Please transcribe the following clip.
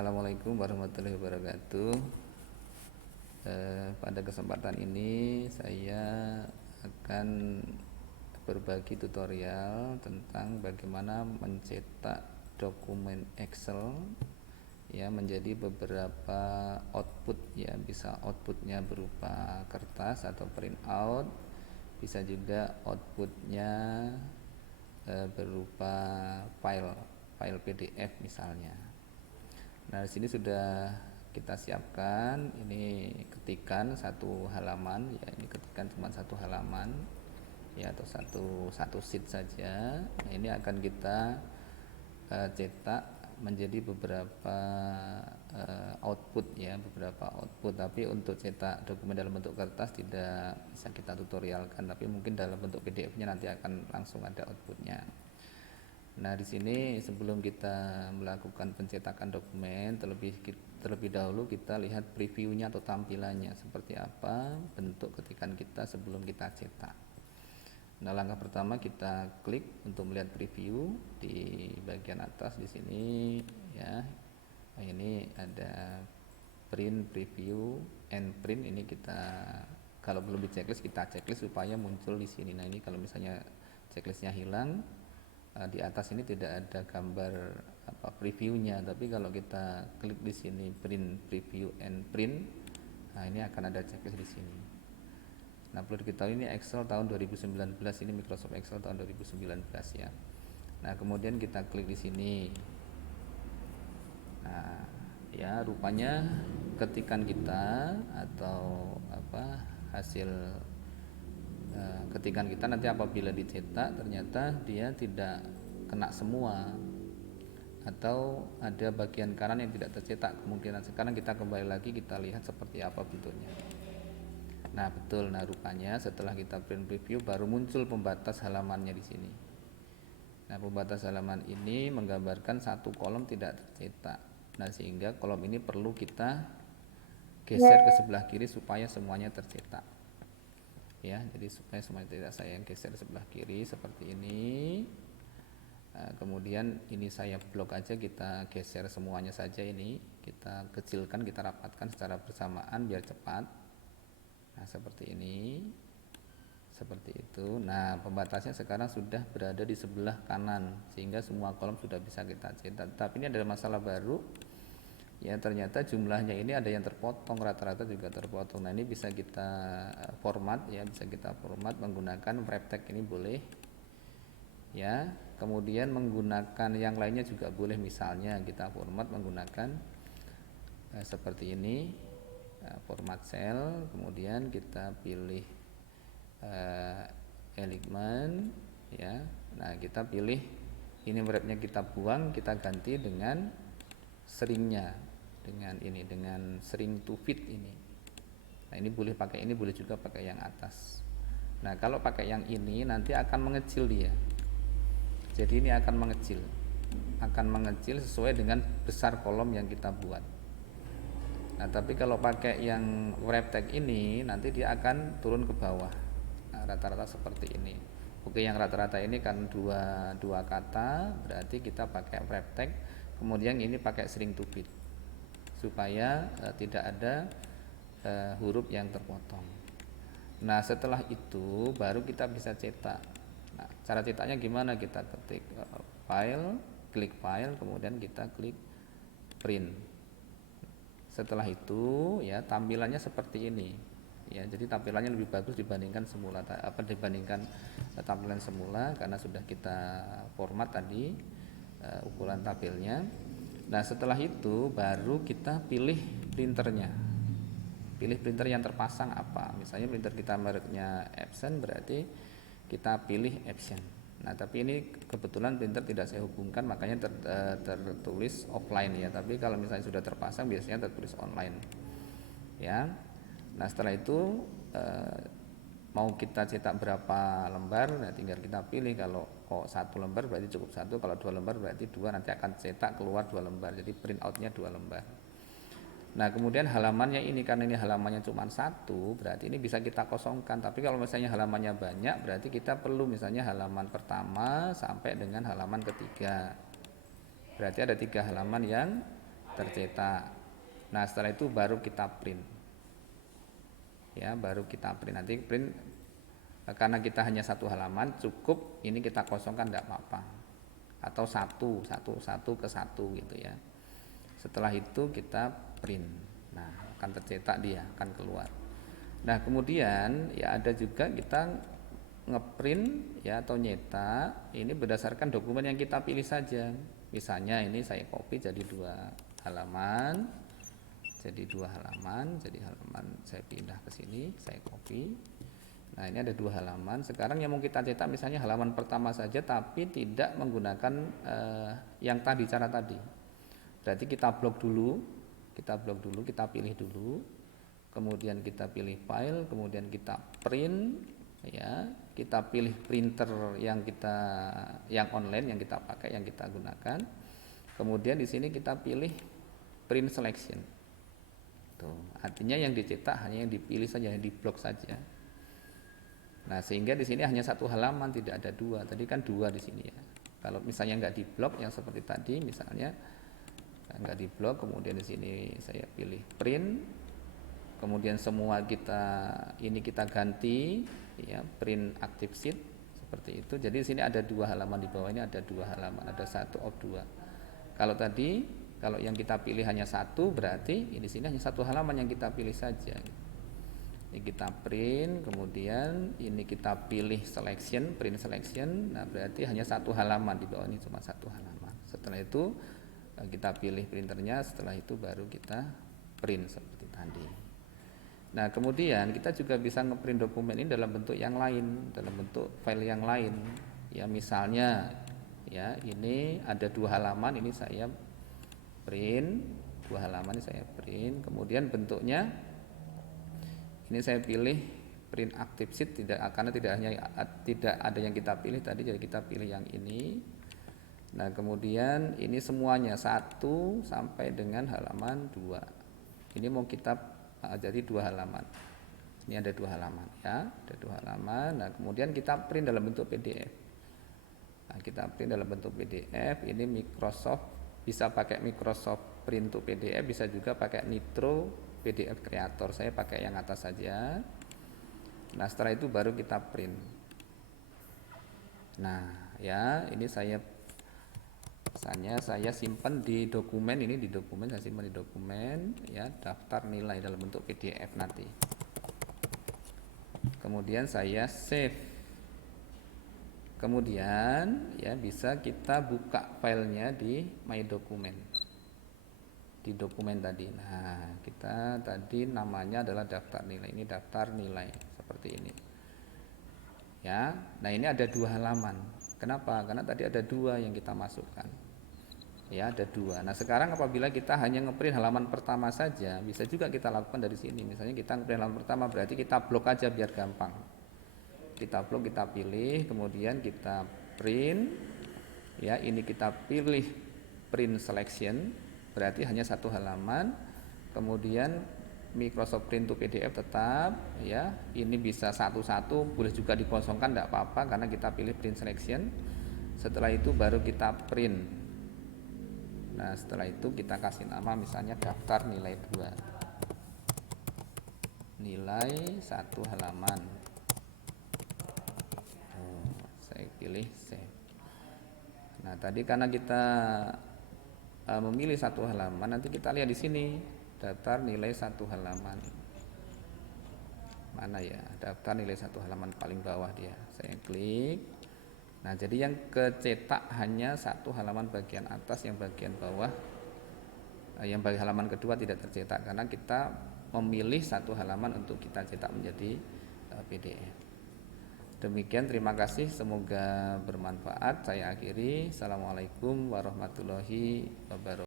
Assalamualaikum warahmatullahi wabarakatuh. Pada kesempatan ini saya akan berbagi tutorial tentang bagaimana mencetak dokumen Excel ya menjadi beberapa output ya, bisa outputnya berupa kertas atau print out, bisa juga outputnya berupa file PDF misalnya. Nah, di sini sudah kita siapkan. Ini ketikan satu halaman ya, ini ketikan cuma satu halaman ya, atau satu sheet saja. Nah, ini akan kita cetak menjadi beberapa output ya, beberapa output. Tapi untuk cetak dokumen dalam bentuk kertas tidak bisa kita tutorialkan, tapi mungkin dalam bentuk PDF-nya nanti akan langsung ada outputnya. Nah, di sini sebelum kita melakukan pencetakan dokumen, terlebih dahulu kita lihat previewnya atau tampilannya seperti apa bentuk ketikan kita sebelum kita cetak. Nah, langkah pertama kita klik untuk melihat preview di bagian atas di sini ya. Nah, ini ada print, preview, and print. Ini kita kalau belum di checklist kita checklist supaya muncul di sini. Nah, ini kalau misalnya checklistnya hilang, di atas ini tidak ada gambar previewnya, tapi kalau kita klik di sini print, preview, and print, nah ini akan ada checklist di sini. Nah, perlu diketahui ini Excel tahun 2019, ini Microsoft Excel tahun 2019 ya. Nah, kemudian kita klik di sini. Nah, ya rupanya ketikan kita atau hasil ketikan kita nanti apabila dicetak ternyata dia tidak kena semua, atau ada bagian kanan yang tidak tercetak. Kemungkinan sekarang kita kembali lagi, kita lihat seperti apa bentuknya. Nah, betul. Nah, rupanya setelah kita print preview baru muncul pembatas halamannya di sini. Nah, pembatas halaman ini menggambarkan satu kolom tidak tercetak. Nah, sehingga kolom ini perlu kita geser ke sebelah kiri supaya semuanya tercetak. Ya, jadi supaya semuanya tidak, saya geser sebelah kiri seperti ini. Nah, kemudian ini saya blok aja, kita geser semuanya saja, ini kita kecilkan, kita rapatkan secara bersamaan biar cepat. Nah, seperti ini, seperti itu. Nah, pembatasnya sekarang sudah berada di sebelah kanan sehingga semua kolom sudah bisa kita cetak. Tapi ini ada masalah baru ya, ternyata jumlahnya ini ada yang terpotong, rata-rata juga terpotong. Nah, ini bisa kita format ya, bisa kita format menggunakan wrap text, ini boleh ya. Kemudian menggunakan yang lainnya juga boleh, misalnya kita format menggunakan seperti ini, format cell, kemudian kita pilih element ya. Nah, kita pilih ini wrapnya, kita buang, kita ganti dengan seringnya, dengan string to fit ini. Nah, ini boleh pakai ini, boleh juga pakai yang atas. Nah, kalau pakai yang ini nanti akan mengecil dia. Jadi ini akan mengecil sesuai dengan besar kolom yang kita buat. Nah, tapi kalau pakai yang wrap text ini nanti dia akan turun ke bawah. Nah, rata-rata seperti ini. Oke, yang rata-rata ini kan dua kata, berarti kita pakai wrap text. Kemudian ini pakai string to fit supaya tidak ada huruf yang terpotong. Nah, setelah itu baru kita bisa cetak. Nah, cara cetaknya gimana? Kita ketik file, klik file, kemudian kita klik print. Setelah itu ya tampilannya seperti ini ya, jadi tampilannya lebih bagus dibandingkan tampilan semula karena sudah kita format tadi ukuran tabelnya. Nah, setelah itu baru kita pilih printernya. Pilih printer yang terpasang apa. Misalnya printer kita mereknya Epson, berarti kita pilih Epson. Nah, tapi ini kebetulan printer tidak saya hubungkan, makanya tertulis offline ya. Tapi kalau misalnya sudah terpasang biasanya tertulis online. Ya. Nah, setelah itu mau kita cetak berapa lembar, nah tinggal kita pilih. Kalau satu lembar berarti cukup satu, kalau dua lembar berarti dua, nanti akan cetak keluar dua lembar, jadi print outnya dua lembar. Nah, kemudian halamannya ini, karena ini halamannya cuma satu, berarti ini bisa kita kosongkan. Tapi kalau misalnya halamannya banyak, berarti kita perlu misalnya halaman pertama sampai dengan halaman ketiga, berarti ada 3 halaman yang tercetak. Nah setelah itu baru kita print, ya baru kita print. Nanti print karena kita hanya satu halaman cukup ini kita kosongkan tidak apa-apa, atau satu ke satu gitu ya. Setelah itu kita print, nah akan tercetak, dia akan keluar. Nah kemudian ya ada juga kita ngeprint ya atau nyetak ini berdasarkan dokumen yang kita pilih saja. Misalnya ini saya copy jadi 2 halaman, jadi halaman saya pindah ke sini, saya copy. Nah ini ada 2 halaman. Sekarang yang mau kita cetak misalnya halaman pertama saja, tapi tidak menggunakan yang tadi, cara tadi. Berarti kita blok dulu, kita pilih dulu, kemudian kita pilih file, kemudian kita print, ya kita pilih printer yang online yang kita pakai, yang kita gunakan. Kemudian di sini kita pilih print selection. Tuh, artinya yang dicetak hanya yang dipilih saja, yang diblok saja. Nah sehingga di sini hanya 1 halaman, tidak ada 2. Tadi kan 2 di sini ya. Kalau misalnya nggak diblok yang seperti tadi, misalnya nggak diblok, kemudian di sini saya pilih print, kemudian semua kita ganti ya, print active sheet seperti itu. Jadi di sini ada 2 halaman, di bawah ini ada 2 halaman, ada 1 of 2. Kalau yang kita pilih hanya 1, berarti di sini hanya 1 halaman yang kita pilih saja. Ini kita print, kemudian ini kita pilih selection, print selection. Nah berarti hanya 1 halaman, di bawah ini cuma 1 halaman. Setelah itu kita pilih printernya, setelah itu baru kita print seperti tadi. Nah kemudian kita juga bisa ngeprint dokumen ini dalam bentuk yang lain, dalam bentuk file yang lain. Ya misalnya ya ini ada 2 halaman, ini saya print 2 halaman, ini saya print. Kemudian bentuknya ini saya pilih print active sheet, karena tidak ada yang kita pilih tadi, jadi kita pilih yang ini. Nah kemudian ini semuanya 1 sampai dengan halaman 2. Ini mau kita jadi 2 halaman. Ini ada 2 halaman ya, ada 2 halaman. Nah kemudian kita print dalam bentuk PDF. Nah, kita print dalam bentuk PDF. Ini Microsoft, bisa pakai Microsoft Print to PDF, bisa juga pakai Nitro PDF Creator. Saya pakai yang atas saja. Nah setelah itu baru kita print. Nah ya ini misalnya saya simpan di dokumen, saya simpan di dokumen ya, daftar nilai dalam bentuk PDF nanti. Kemudian saya save. Kemudian ya bisa kita buka filenya di My Document, di dokumen tadi. Nah kita tadi namanya adalah daftar nilai, ini daftar nilai seperti ini ya. Nah ini ada 2 halaman. Kenapa? Karena tadi ada 2 yang kita masukkan. Ya, ada 2. Nah, sekarang apabila kita hanya ngeprint halaman pertama saja, bisa juga kita lakukan dari sini. Misalnya kita ngeprint halaman pertama, berarti kita blok aja biar gampang. Kita blok, kita pilih, kemudian kita print. Ya, ini kita pilih print selection, berarti hanya 1 halaman. Kemudian Microsoft Print to PDF tetap ya. Ini bisa satu-satu, boleh juga dikosongkan, tidak apa-apa karena kita pilih print selection. Setelah itu baru kita print. Nah setelah itu kita kasih nama misalnya daftar nilai 2, nilai 1 halaman. Saya pilih save. Nah tadi karena kita memilih 1 halaman, nanti kita lihat di sini daftar nilai 1 halaman. Mana ya, daftar nilai 1 halaman paling bawah dia. Saya klik. Nah jadi yang kecetak hanya 1 halaman bagian atas, yang bagian bawah, yang bagian halaman kedua tidak tercetak karena kita memilih 1 halaman untuk kita cetak menjadi PDF. Demikian, terima kasih, semoga bermanfaat. Saya akhiri. Assalamualaikum warahmatullahi wabarakatuh.